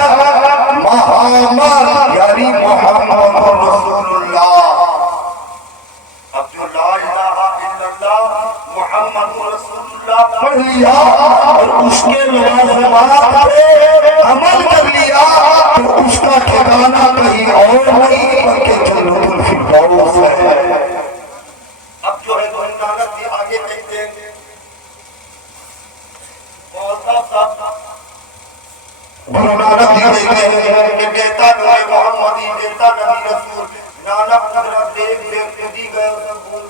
मोहम्मद, यानी मोहम्मद रसूलुल्लाह। अब जो ला इलाहा इल्लल्लाह मुहम्मद रसूलुल्लाह पढ़ लिया और उसके मुलाज़मत पे अमल कर लिया, तो उसका ठिकाना कहीं और नहीं बल्कि जन्नतुल फिरदौस है। अब जो है गुरु नानक जी आगे कहते हैं, गुरु नानक जी कहते हैं कि देता नूरे मोहम्मदी, देता नबी रसूल, नानक हजरत देख देख खुदी गए उसे भूल।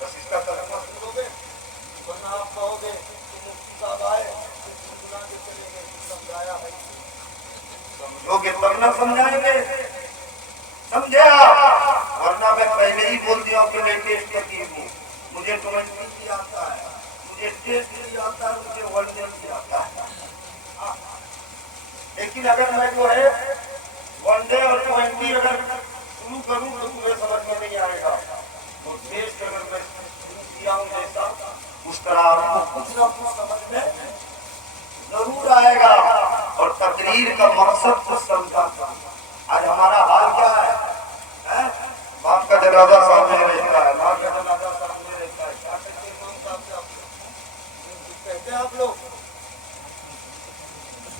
बस इसका तर्जुमा सुनोगे, वरना आप कहोगे कि मुफ्ती साहब आए सुना के चले गए, समझाया है, समझोगे तब ना समझाएंगे, समझे आप? वरना मैं पहले ही बोल दिया कि लेटेस्ट तरकीब हूँ, मुझे 20 भी आता है, मुझे टेस्ट भी आता है, मुझे वर्ल्ड भी आता है। लेकिन अगर मैं जो है वनडे और 20 अगर शुरू करूं तो तुम्हें समझ में नहीं आएगा। तो टेस्ट अगर मैं शुरू किया हूं जैसा उस तरह आपको कुछ ना कुछ समझ में जरूर आएगा। और तकरीर का मकसद तो समझा। आज हमारा हाल क्या है? बाप का जनाजा सामने रहता है, माँ का जनाजा सामने रहता है, क्या करते हैं? जानते हैं आप लोग,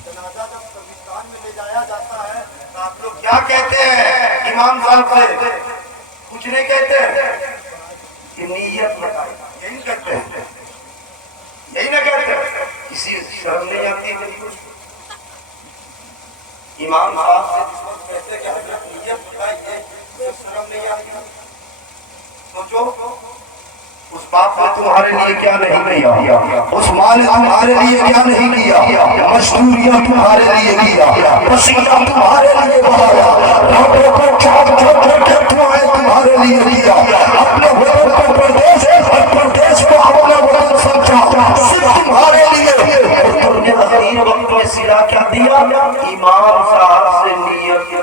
जनाजा जब कब्रिस्तान में ले जाया जाता है तो आप लोग क्या कहते हैं इमाम साहब से? कुछ नहीं कहते कि नीयत बताए, यही कहते हैं, यही ना कहते हैं? किसी शर्म नहीं आती बिल्कुल? इमाम साहब से जिस वक्त कहते कि हजरत नीयत बताइए, तो शर्म नहीं आती? सोचो उस बाप ने तुम्हारे लिए क्या नहीं किया, उस माँ ने तुम्हारे लिए क्या नहीं किया, मजदूरियां तुम्हारे लिए किया, पसीना तुम्हारे लिए बहाया, रातों को चाप चाप करके तुम्हारे लिए किया, अपने वतन को प्रदेश और प्रदेश को अपना वतन समझा सिर्फ तुम्हारे लिए। तुमने आखिरी वक्त में सिला क्या दिया? इमाम साहब से नीयत किया।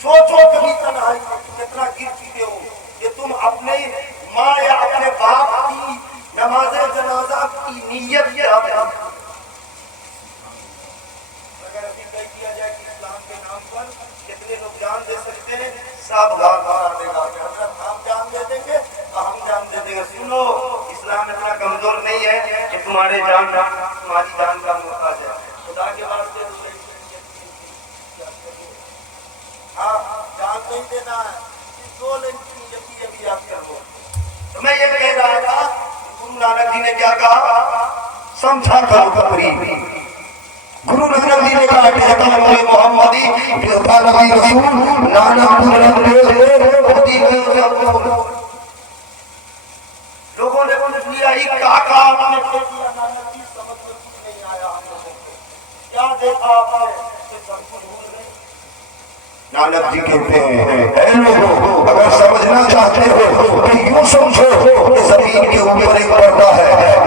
सोचो कभी तन्हाई कितना गिर चुके हो कि तुम अपने माँ या अपने बाप की नमाज जनाजा की नीयत क्या है? अगर अभी तय किया जाए कि इस्लाम के नाम पर कितने लोग जान दे सकते हैं, सब गाल मारा देगा। अगर हम जान दे देंगे तो हम जान दे देंगे। सुनो, इस्लाम इतना कमजोर नहीं है कि तुम्हारी जान का मोहताज है। खुदा के वास्ते हाँ जान नहीं देना है, दो लेकिन अभी आप करो। तो मैं ये कह रहा था, गुरु नानक जी ने क्या कहा? समझा करो कबरी। गुरु नानक जी ने कहा कहता है मोहम्मदी बेटा नबी रसूल नानक लोगों ने पूछ लिया ये क्या कहा आपने? नानक जी समझ में कुछ नहीं आया हम लोगों को। क्या देखा आपने? सब कुछ भूल गए। नानक जी कहते हैं लोगों, अगर समझना चाहते हो तो यूं समझो कि जमीन के ऊपर एक पर्दा है,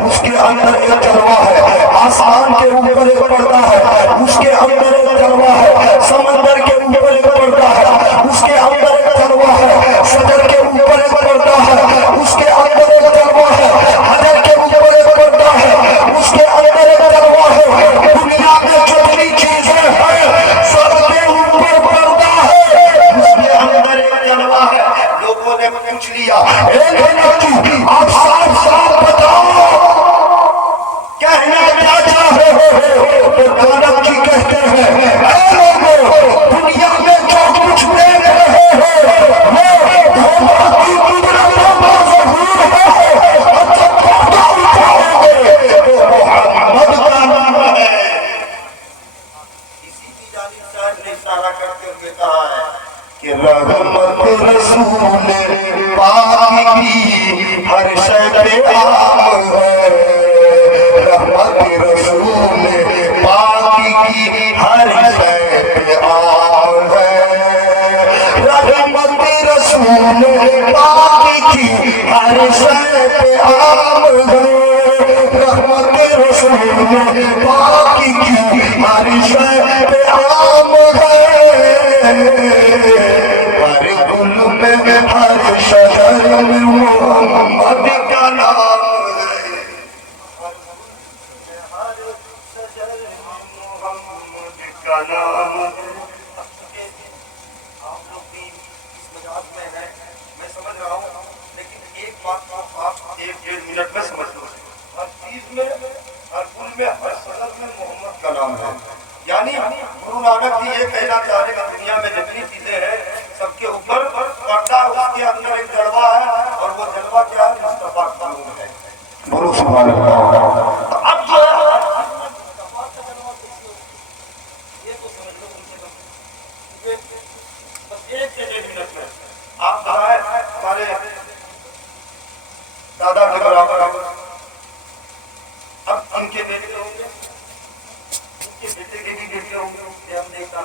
उसके अंदर एक जलवा है, आसमान के ऊपर एक पर्दा है, उसके अंदर एक जलवा है, समंदर के ऊपर एक पर्दा है, उसके अंदर एक जलवा है, सदर के ऊपर एक पर्दा है, उसके अंदर एक जलवा है, हजर के ऊपर एक पर्दा है, उसके अंदर एक जलवा है। दुनिया में जितनी चीजें हैं सबके ऊपर पर्दा है, उसके अंदर एक जलवा है। लोगों ने पूछ लिया आप साफ साफ बताओ कहना क्या चाहे हो? तो नानक जी कहते हैं लोगों, दुनिया में जो कुछ देख रहे हो वो की कुदरतों पर ज़रूर है, और जब पर्दा उठाओगे तो मोहम्मद का नाम है। इसी की जानिब शायद ने इशारा करते हुए कहा है कि रहमत रसूल पाक की हर शय पे आम है, रहमत रसूल पाक की हर शय पे आम है, रहमत रसूल पाक की हर शय पे आम है, रहमत रसूल पाक की हर शय पे आम है, हर गुल में हर शजर में मोहम्मद का नाम है, हर शजर में मोहम्मद का नाम है। आप लोग भी इस मजाक में हैं, मैं समझ रहा हूँ, लेकिन एक बात को आप 1-1.5 मिनट में समझ लो। हर चीज में, हर गुल में, हर शजर में मोहम्मद का नाम है। यानी गुरु नानक जी ये कहना चाह रहे हैं दुनिया में जितनी चीजें हैं सबके ऊपर पर्दा, उसके अंदर एक जलवा है, और वो जलवा क्या है? मुस्तफा का नूर है। बोलो सुभान अल्लाह। तो अब जो है ये तो समझ लो बस 1-1.5 मिनट में आप बताएं हमारे दादा के बराबर अब उनके बेटे होंगे, उनके बेटे के भी बेटे होंगे, हम देखता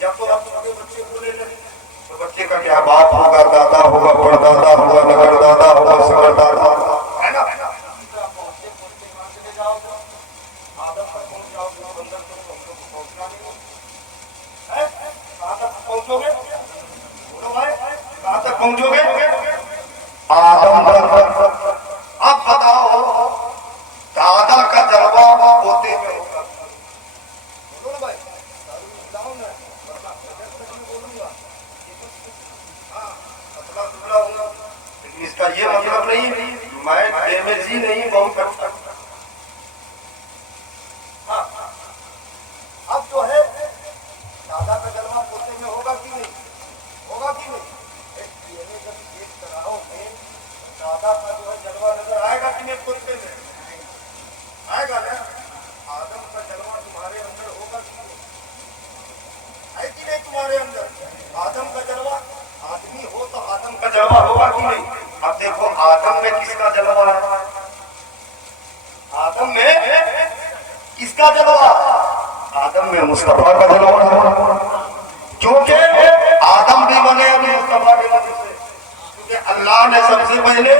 जब तो आप छोटे बच्चे बोले लगे तो बच्चे का क्या बाप होगा, दादा होगा, परदादा होगा, नगरदादा होगा, सकरदादा है ना? आदम पर पहुंच जाओगे, बंदर तक पहुंचना नहीं है। कहाँ तक पहुंचोगे? बोलो भाई, कहाँ तक पहुंचोगे? आदम तक। अब बताओ दादा का जलवा पोते में होगा, है? आदम में किसका जलवा? आदम में मुस्तफा का जलवा है। क्योंकि आदम भी बने अभी मुस्तफा के वजह से, क्योंकि अल्लाह ने सबसे पहले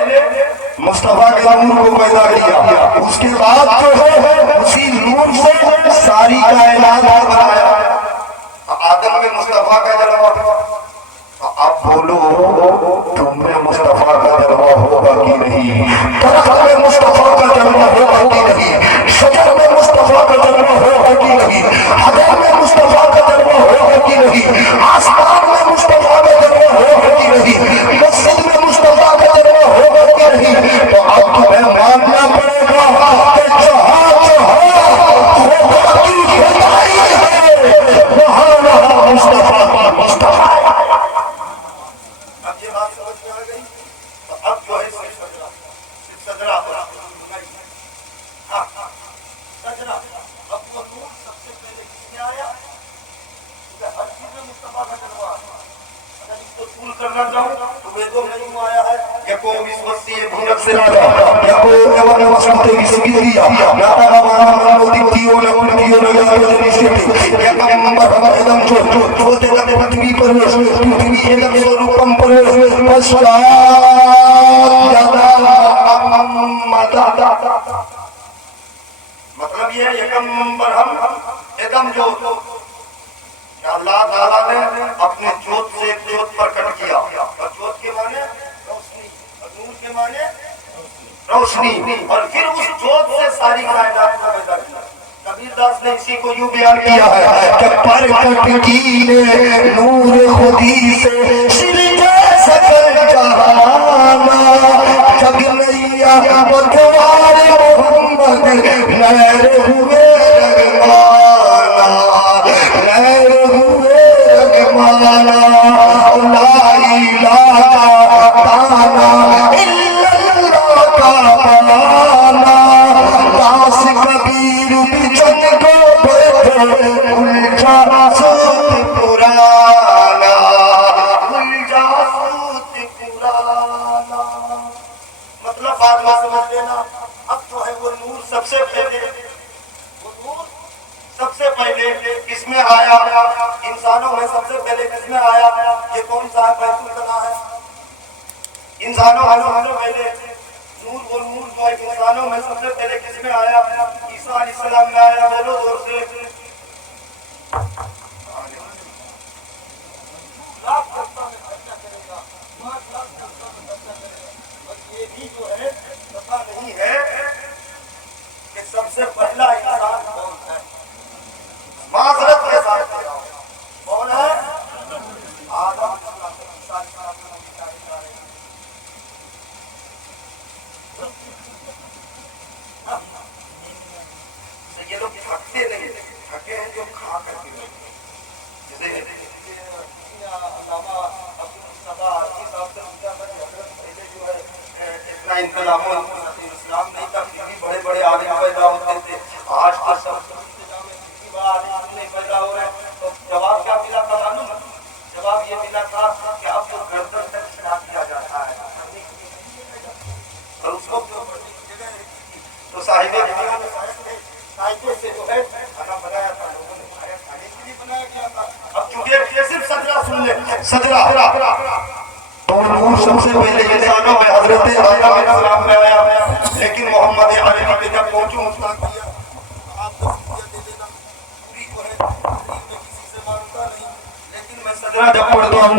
मुस्तफा के नूर को पैदा किया, उसके बाद जो है उसी नूर से सारी कायनात को बनाया। आदम में मुस्तफा का जलवा। अब बोलो, तुम में मुस्तफा का जलवा होगा कि नहीं? दरख्त में मुस्तफा का जलवा होगा कि नहीं? शजर में मुस्तफा का जलवा होगा कि नहीं? हजर में मुस्तफा का जलवा होगा कि नहीं? आसमान में मुस्तफा का जलवा होगा कि नहीं? मस्जिद में मुस्तफा का जलवा होगा कि नहीं? तो अब तुम्हें मानना पड़ेगा कि जहाँ होगा की खुदाई है, वहाँ मुस्तफा मुस्तफा। अब ये बात समझ में आ गई? तो अब जो है सिर्फ सदरा हाँ सजरा। अब वो नूर सबसे पहले किसमें आया? हर चीज में मुस्तफा का जलवा। अगर इसको तूल करना चाहूं तो वेदों में यूं आया है कि को विश्वसीय भूनक से राजा या को एवं वसंते विसुगिरिया या तनावा मनोदितियों ने उनतियों ने या निश्चित या कमंबर हमर एकदम छोटे लगे पृथ्वी पर पृथ्वी एकदम स्वरूपम पर पश्चात जाता मतलब ये एकम बरहम एकदम जो अल्लाह ताला ने अपने जोत से एक जोत प्रकट किया, और जोत के माने रोशनी, और नूर के माने रोशनी, और फिर उस जोत से सारी कायनात को पैदा किया। कबीरदास ने इसी को यूं बयान किया है कि प्रकट कीने नूर खुदी से सिरजा सकल जहाना, जग नैया पतवार मोहम्मद नैर हुए रगमाना, नैर हुए रगमाना, ला इलाहा ताना इल्लल्लाह का पाना, दास कबीर बिचन को बैठे उलझा सूत पुराना, उलझा सूत पुराना। मतलब बात में समझ लेना। अब जो है वो नूर सबसे पहले किसमें आया? इंसानों में सबसे पहले किसमें आया? ये कौन सा बैतुल्लाह है? इंसानों में पहले नूर, वो नूर जो है इंसानों में सबसे पहले किसमें आया? ईसा अलैहिस्सलाम में आया। बोलो जोर से। ये भी जो है पता नहीं है कि सबसे पहला इंसान कौन है। माजरत के साथ कौन है? आदम। ये लोग थकते नहीं, थके हैं जो खा करके। जैसे इतना इंतजाम इस्लाम नहीं था, फिर भी बड़े बड़े आलिम पैदा होते थे। आज तो सब नहीं पैदा हो रहे। तो जवाब क्या मिला था मालूम? जवाब ये मिला था कि अब तो गर्दन तक चढ़ा दिया जाता है, और उसको तो साहिबे से जो है खाना बनाया था, लोगों ने खाया, खाने के लिए बनाया गया था। अब चूंकि सिर्फ सजरा सुन ले, सजरा तो नूर सबसे पहले इंसानों में हजरत आदम अलैहिस्सलाम में आया। लेकिन मोहम्मद अरबी पे जब पहुंचू मुस्ताक किया, आपको दे देना पूरी को है, मैं किसी से मांगता नहीं, लेकिन मैं सजरा जब पढ़ता हूँ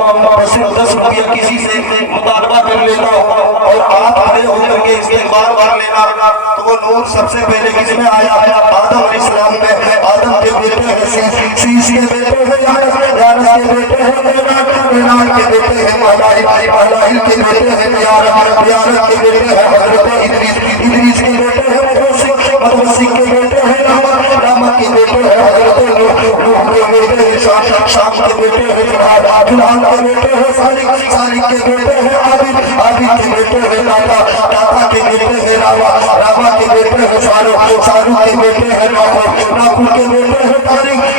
सिर्फ 10 रुपया किसी से मुतालबा कर लेता हूँ और आप खड़े होकर के इस्तेमाल कर लेना। तो वो नूर सबसे पहले किसमें आया? आदम अलैहिस्सलाम में। आदम के बेटे हैं शीश के बेटे हैं यानस के बेटे हैं मेनान के बेटे हैं महलाइल के बेटे हैं यारत के बेटे हैं हजरत इदरीस के बेटे हैं मदवसी के बेटे हैं रामा के बेटे हैं हजरत नूह के बेटे हैं शाम के बेटे हैं जुलान के बेटे हैं सालिक के बेटे हैं आबिद के बेटे हैं दाता के बेटे हैं रावा के बेटे हैं सारू के बेटे हैं नाकुल के बेटे हैं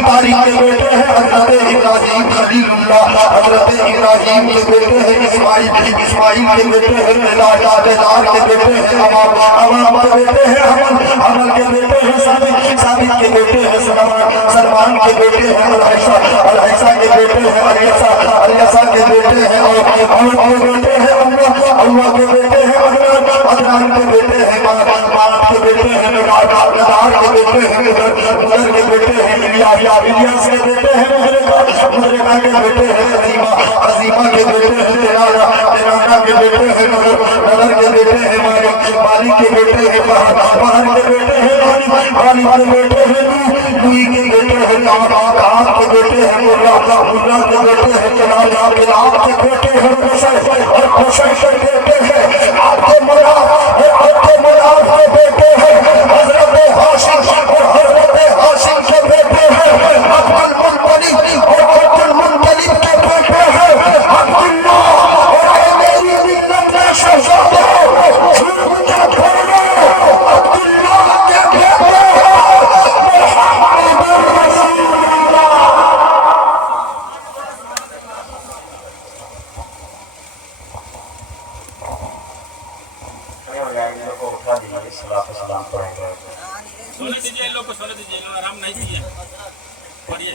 तारिक के बेटे हैं हजरत इब्राहिम خلیل اللہ حضرت ابراہیم کے بیٹے ہیں اسماعیل کے بیٹے ہیں دار کے بیٹے ہیں امام کے بیٹے ہیں حمل کے بیٹے ہیں ثابت کے بیٹے ہیں سلمان کے بیٹے ہیں الحیسہ کے بیٹے ہیں الیسا کے بیٹے ہیں اور کے بیٹے ہیں اللہ کے بیٹے ہیں عدنان کے بیٹے ہیں مات کے بیٹے ہیں ندار کے بیٹے ہیں مدر کے بیٹے ہیں الیاس کے بیٹے ہیں مدرکہ کے بیٹے ہیں عظیمہ کے بیٹے ہیں تیرانا کے بیٹے ہیں نظر کے بیٹے ہیں مالک کے بیٹے ہیں بہر کے بیٹے ہیں غالب کے بیٹے ہیں لوئی کے بیٹے ہیں آب کے بیٹے ہیں مرہ کے بیٹے ہیں کلاب کے بیٹے ہیں اور خوشن کے بیٹے ہیں آپ کے مراد کے بیٹے ہیں حضرت ہاشم اور حضرت ہاشم کے بیٹے ہیں عبد المطلب اور عبد المطلب کے بیٹے ہیں عبداللہ اور میری ملت کے شہزادے جھوٹ کے گھوڑے عبداللہ کے بیٹے ہیں محمد رسول اللہ. سونے دیجیے ان لوگ کو سونے دیجیے آرام نہیں کیے پڑھیے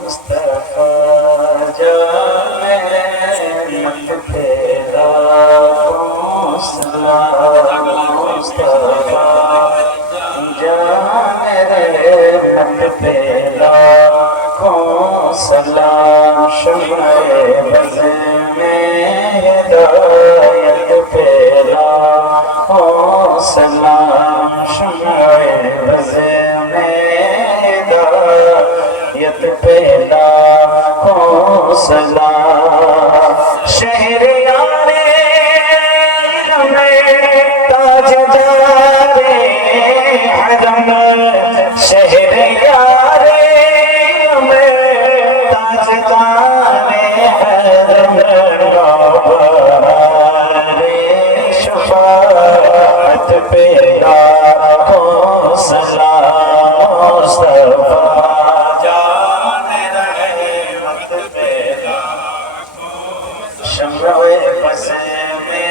مصطفیٰ جان رحمت تیرا سلام مصطفیٰ جان رحمت تیرا کو سلام شمع بز میں ہدایت پیلا او سلام شمع بز میں ہدایت پیلا او سلام شہریار تاجدار حرم شہریار تاجدار حرم شفاعت پیدا ہو سلام مصطفیٰ جان رحمت پیدا شمع بز میں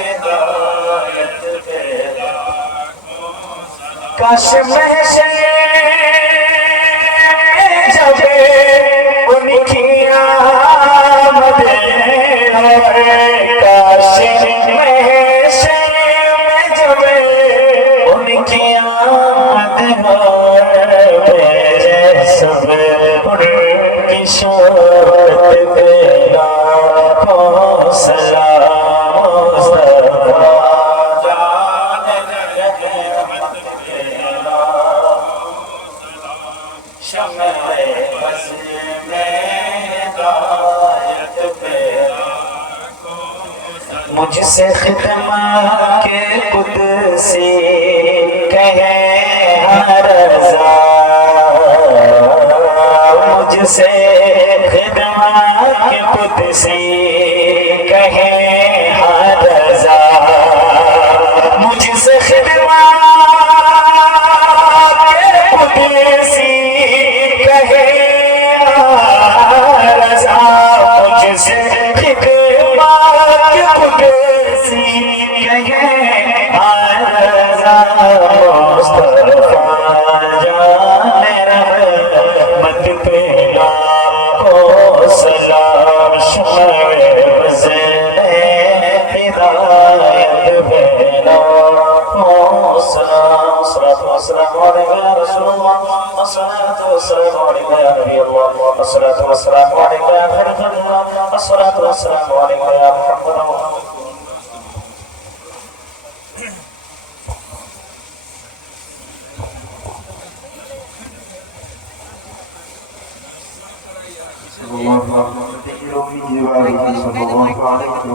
ہدایت پیدا کاش محشر جب ان کی آمد ہے کاش محشر جب ان کی آمد ہے سب ان کی شوق پیدا ہو سلام مصطفیٰ جان رحمت پیدا شمع بز میں ہدایت پیدا مجھ سے خدمت کے قدسی کہے ہر رضا مجھ سے خدمت کے قدسی کہے ہر رضا مجھ سے خدمت کے قدسی کہے ہر رضا مجھ سے خدمت کے قدسی کہے ہر رضا مصطفیٰ جان رحمت پیدا ہو سلام شمع بز میں ہدایت پیدا ہو سلام الصلاة والسلام علیکہ یا رسول اللہ الصلاة والسلام علیکہ یا نبی اللہ الصلاة والسلام علیکہ یا خیر خلق اللہ الصلاة والسلام علیکہ یا محمد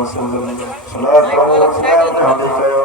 صلی اللہ علیہ وسلم